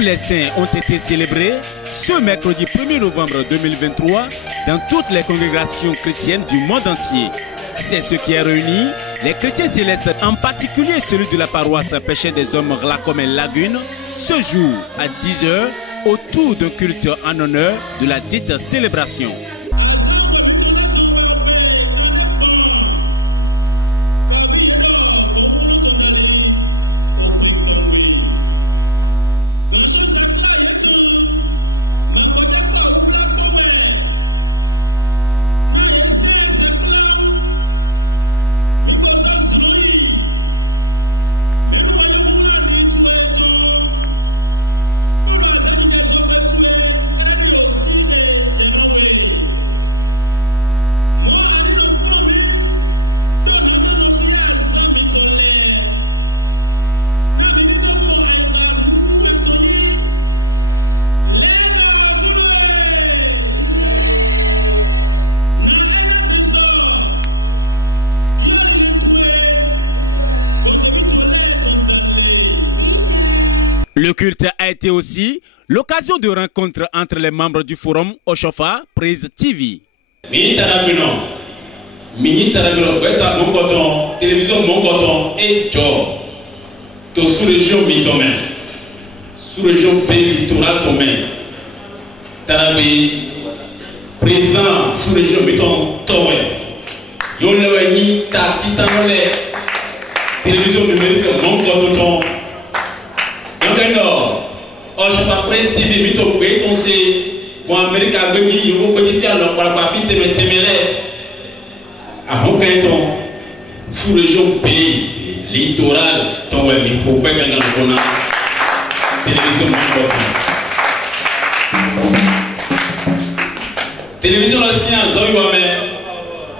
les saints ont été célébrés ce mercredi 1er novembre 2023 dans toutes les congrégations chrétiennes du monde entier. C'est ce qui a réuni les chrétiens célestes, en particulier celui de la paroisse Péché des Hommes Glacomé Lagune, ce jour à 10 h autour d'un culte en honneur de la dite célébration. Le culte a été aussi l'occasion de rencontre entre les membres du forum Oshofa Praise TV. Télévision Moncoton et Joe. To sous-région Mitomé. Sous-région pays littoral Tomé. Tarabi. Président sous-région Miton Towe. Yoleweni Tatitanole. Télévision numérique Moncoton. Oshofa Praise TV Mito Bétonse. Pour Amérique à Béni, il faut codifier alors pour la partie Témélémélé. À Honkaïton, sous-région pays, littoral, Tawemi, Hopek et Nangona, télévision Moncoton. Télévision ancienne, Zoïwame,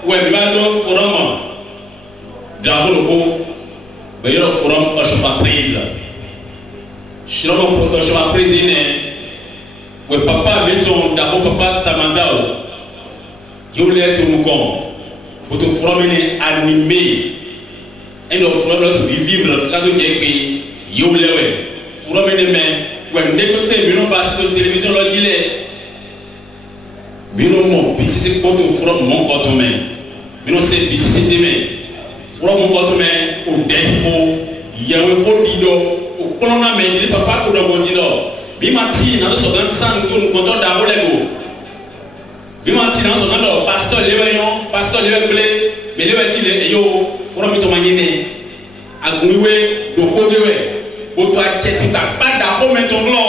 Webado, Forum, Draholobo, Bayo Forum Oshofa Praise. Shiroma Oshofa Praise, où papa Béton, Daho Papa Tamandao, Yolé Toumukon. Pour te former animé et le forum de vivre là de Djébi Yolewe former des mains ou un décoté mais non pas sur la télévision là dit mais non mon puis c'est pour te forum mon cotomé mais non c'est puis c'est des mains forum mon cotomé au défaut Yahweh Hodido au colonna mais il papa au Dabodido bimati na so dan sang to nous content d'Abolego bimati na so dan pasteur Léon pasteur Léon Blé mais Léon Chile et yo forum to manyene aguniwe dokodewe boto a chepi ba da home to glo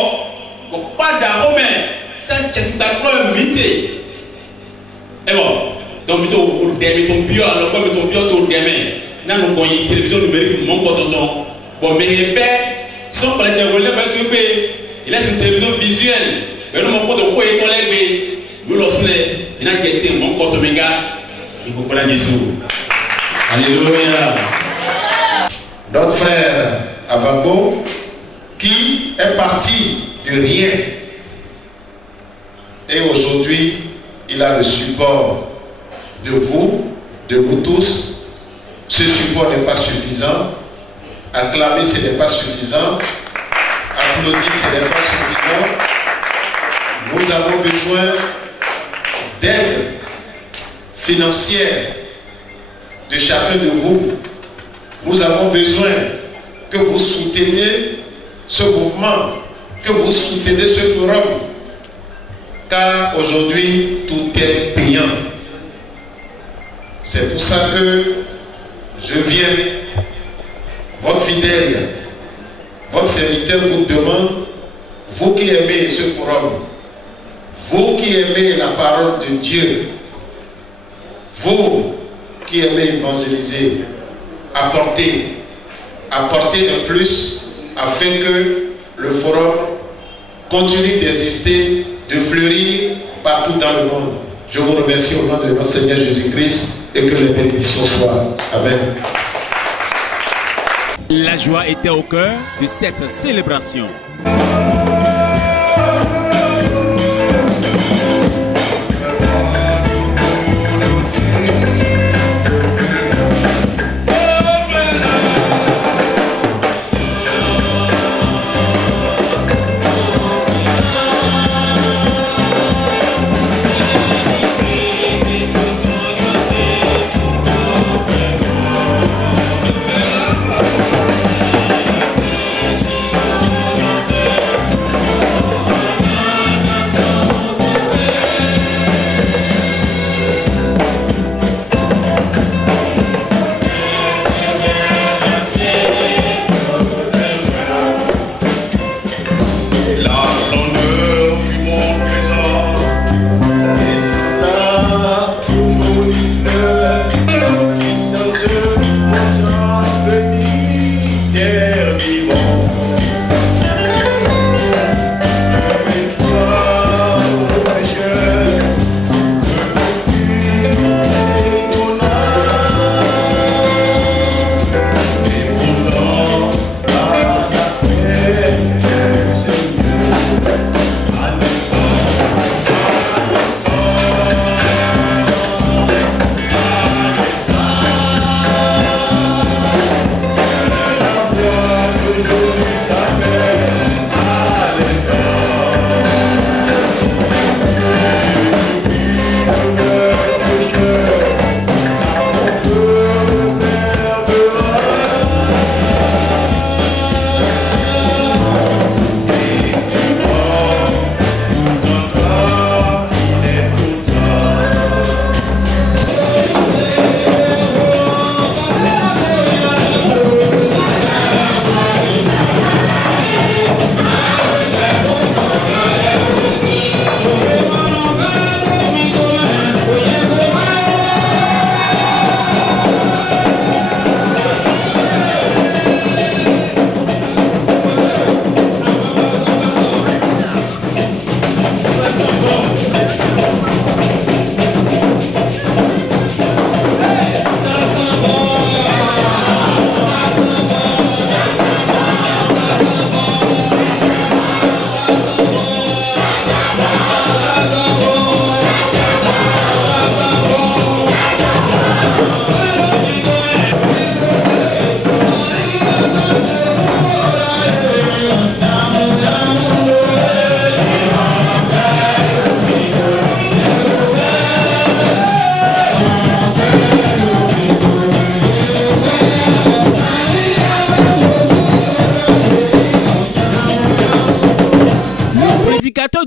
ba da home san chepi ba glo mité et bon donc to pour demi ton bio alors comme ton bio to demi na no ko yi télévision numérique mon pototon bon mais les pères sont pas les volés ba que il a une télévision visuelle mais non mon pote ko eto legbe nous l'osle il a été mon pote menga il faut pas Jésus. Alléluia. Notre frère Avago, qui est parti de rien, et aujourd'hui, il a le support de vous tous. Ce support n'est pas suffisant. Acclamer, ce n'est pas suffisant. Applaudir, ce n'est pas suffisant. Nous avons besoin d'aide financière de chacun de vous. Nous avons besoin que vous souteniez ce mouvement, que vous souteniez ce forum, car aujourd'hui tout est payant. C'est pour ça que je viens, votre fidèle, votre serviteur vous demande, vous qui aimez ce forum, vous qui aimez la parole de Dieu, vous qui aimez évangéliser, apportez un plus afin que le forum continue d'exister, de fleurir partout dans le monde. Je vous remercie au nom de notre Seigneur Jésus-Christ et que les bénédictions soient. Amen. La joie était au cœur de cette célébration.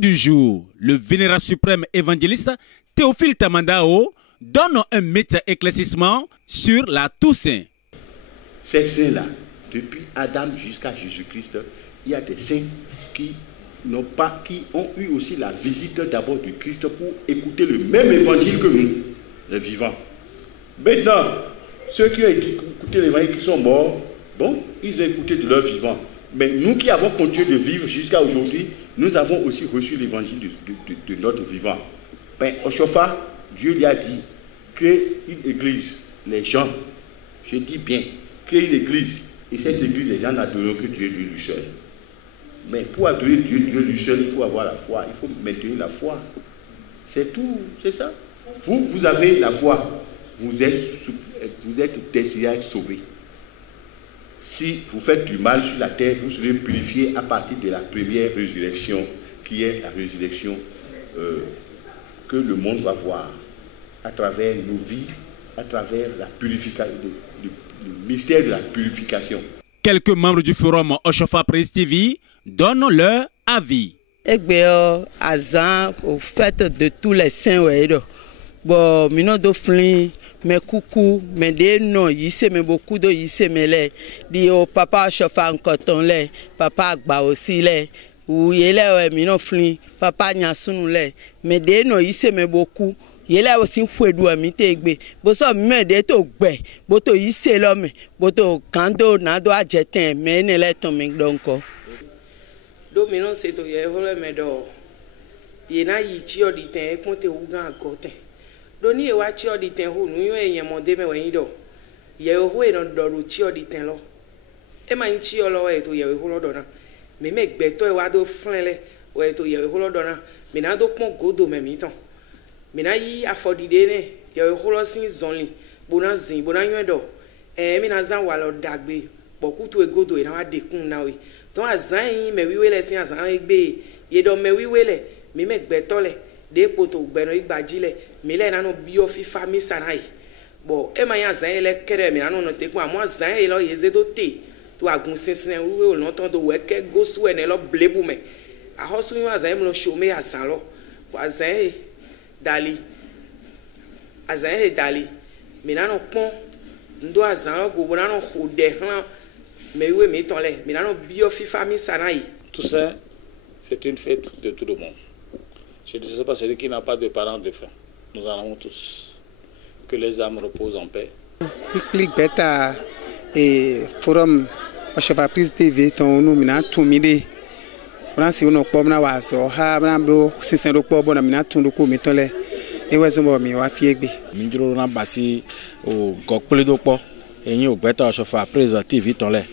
du jour, le vénérable suprême évangéliste Théophile Tamandao donne un méta-éclaircissement sur la Toussaint. Ces saints-là, depuis Adam jusqu'à Jésus-Christ, il y a des saints qui ont eu aussi la visite d'abord du Christ pour écouter le même évangile que nous, les vivants. Maintenant, ceux qui ont écouté l'évangile qui sont morts, bon, ils ont écouté de leur vivant. Mais nous qui avons continué de vivre jusqu'à aujourd'hui, nous avons aussi reçu l'évangile de notre vivant. Ben, Oshofa, Dieu lui a dit, crée une église. Les gens, je dis bien, crée une église. Et cette église, les gens n'adoreront que Dieu lui seul. Mais pour adorer Dieu lui seul, il faut avoir la foi. Il faut maintenir la foi. C'est tout, c'est ça. Vous avez la foi. Vous êtes destiné à être sauvé. Si vous faites du mal sur la terre, vous serez purifié à partir de la première résurrection, qui est la résurrection que le monde va voir à travers nos vies, à travers la purification, le mystère de la purification. Quelques membres du forum Oshofa Praise TV donnent leur avis. Au fait de tous les saints, bon, mais coucou, mais des non, il sait mais beaucoup de il sait mais les, dit au papa Oshofa encore ton lait, papa Agba aussi les, ou il est mino flin, papa Nyasunu les, mais des non, il sait mais beaucoup. Il est aussi fouet d'où mi tegbe, boso me de to gbe, boto il sait l'homme, boto kando nado a jetin, mais ne le tombe donc. Domino c'est to ye hole me do, yena yi chi oditen ponte ugan agoten. Doni e wa chi oditen hu nu yo eyan mo de me wen do ye ho e no do ru chi oditen lo e ma chi olo e to ye ho lo do na me gbe to e wa do flenle o e to ye ho lo do na me na do pon godo me mi ton me na yi afodide ne ye ho lo sin zonli bona yo do me na zan wa lo dagbe bokutu e godo e na wa de kun na we ton azan yi me wiwe le sin azan egbe ye do me wiwe le me gbe to le de poto gbeno igbajile mi le nanu bio fifa mi sanai bo e ma ya zan ele kere mi nanu no te kun amo zan e lo yeze do te to agun sinsin we o no ton do we ke gosu ene lo blebu me a hosu yu azan mi lo show me azan lo bo azan e dali mi nanu pon ndo azan lo go nanu khode han me we mi ton le mi nanu bio fifa mi sanai. Tout ça, c'est une fête de tout le monde. Je ne sais pas celui qui n'a pas de parents défunts. Nous en avons tous. Que les âmes reposent en paix. Clic bêta et forum Oshofa Praise TV ton nous mina tumide. On si on ko na wa so ha na bro sisen ro po bona mina tun ko mi tole. E wa so bo mi wa fi egbe. Mi juro na basi o gokple do po. Eyin o beta Oshofa Praise TV ton le.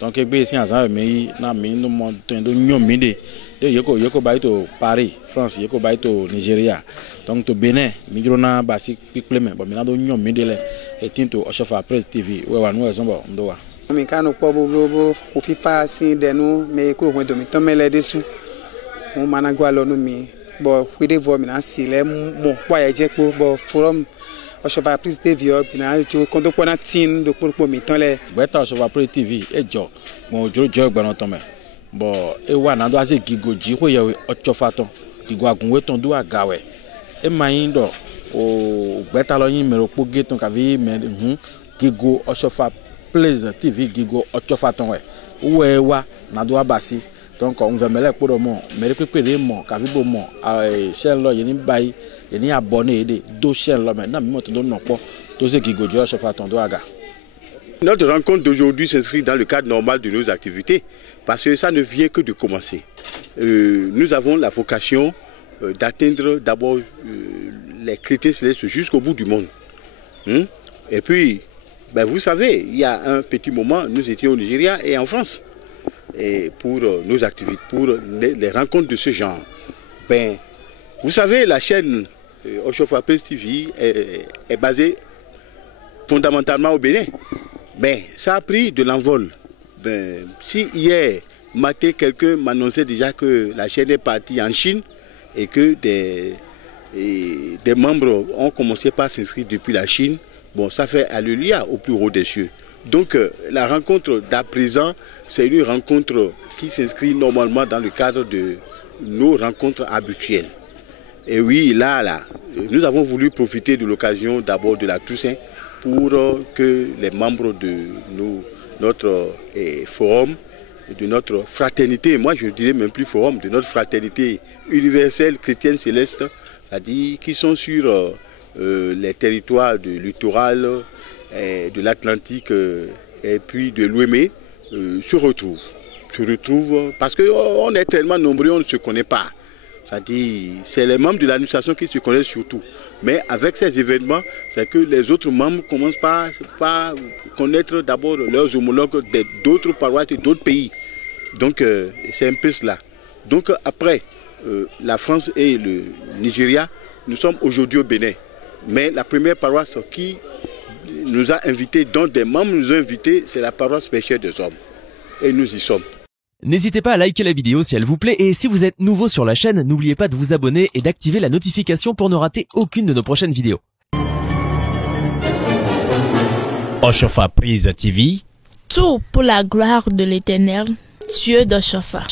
Donc egbe si azan mi na mi no mo ton do nyomide. Yoko baito Paris, France, yoko baito Nigeria. Donc to Benin, migrona basi pikleme, bo minado nyom midele et tinto Oshofa Praise TV. We wan we zombo ndowa. Mi kanu po bo o fifa sin de nu me ko ko do mi to mele desu. Mo managwa lo nu mi bo we dey vo mi na si le mo po ye je po bo forum Oshofa Praise TV o bina jo kon do po na tin do po mi ton le. Beta Oshofa Praise TV ejo mo jojo gbana ton me. Bon, et voilà, nous avons gigoji, où il y a Ochofaton, gigo agunwe ton do agawe. Et maindo, au betaloyin me repogué ton cavi, mais gigo Oshofa Praise TV, gigo Ochofaton, où est wa, nado abasi. Donc, on va me le pour le moment, mais récupérer mon cavibo mon, chaîne là, il y a une bail, il y a abonné, deux chaînes là, maintenant, mais tu donnes non pas, tous ces gigoji Ochofaton do aga. Notre rencontre d'aujourd'hui s'inscrit dans le cadre normal de nos activités, parce que ça ne vient que de commencer. Nous avons la vocation d'atteindre d'abord les chrétiens célestes jusqu'au bout du monde. Et puis, ben vous savez, il y a un petit moment, nous étions au Nigeria et en France, et pour nos activités, pour les rencontres de ce genre. Ben, vous savez, la chaîne Oshofa Praise TV est basée fondamentalement au Bénin. Mais ça a pris de l'envol. Ben, si hier matin quelqu'un m'annonçait déjà que la chaîne est partie en Chine et que des membres ont commencé par s'inscrire depuis la Chine, bon, ça fait alléluia au plus haut des cieux. Donc la rencontre d'à présent, c'est une rencontre qui s'inscrit normalement dans le cadre de nos rencontres habituelles. Et oui, là, nous avons voulu profiter de l'occasion d'abord de la Toussaint pour que les membres de notre forum, de notre fraternité, moi je dirais même plus forum, de notre fraternité universelle chrétienne céleste, c'est-à-dire qui sont sur les territoires du littoral, de l'Atlantique et puis de l'Ouémé, se retrouvent parce qu'on est tellement nombreux, on ne se connaît pas. C'est-à-dire, c'est les membres de l'administration qui se connaissent surtout. Mais avec ces événements, c'est que les autres membres commencent par connaître d'abord leurs homologues d'autres paroisses et d'autres pays. Donc, c'est un peu cela. Donc, après la France et le Nigeria, nous sommes aujourd'hui au Bénin. Mais la première paroisse qui nous a invités, dont des membres nous ont invités, c'est la paroisse Pécheur des Hommes. Et nous y sommes. N'hésitez pas à liker la vidéo si elle vous plaît et si vous êtes nouveau sur la chaîne, n'oubliez pas de vous abonner et d'activer la notification pour ne rater aucune de nos prochaines vidéos. Oshofa Prise TV. Tout pour la gloire de l'Éternel, Dieu d'Oshofa.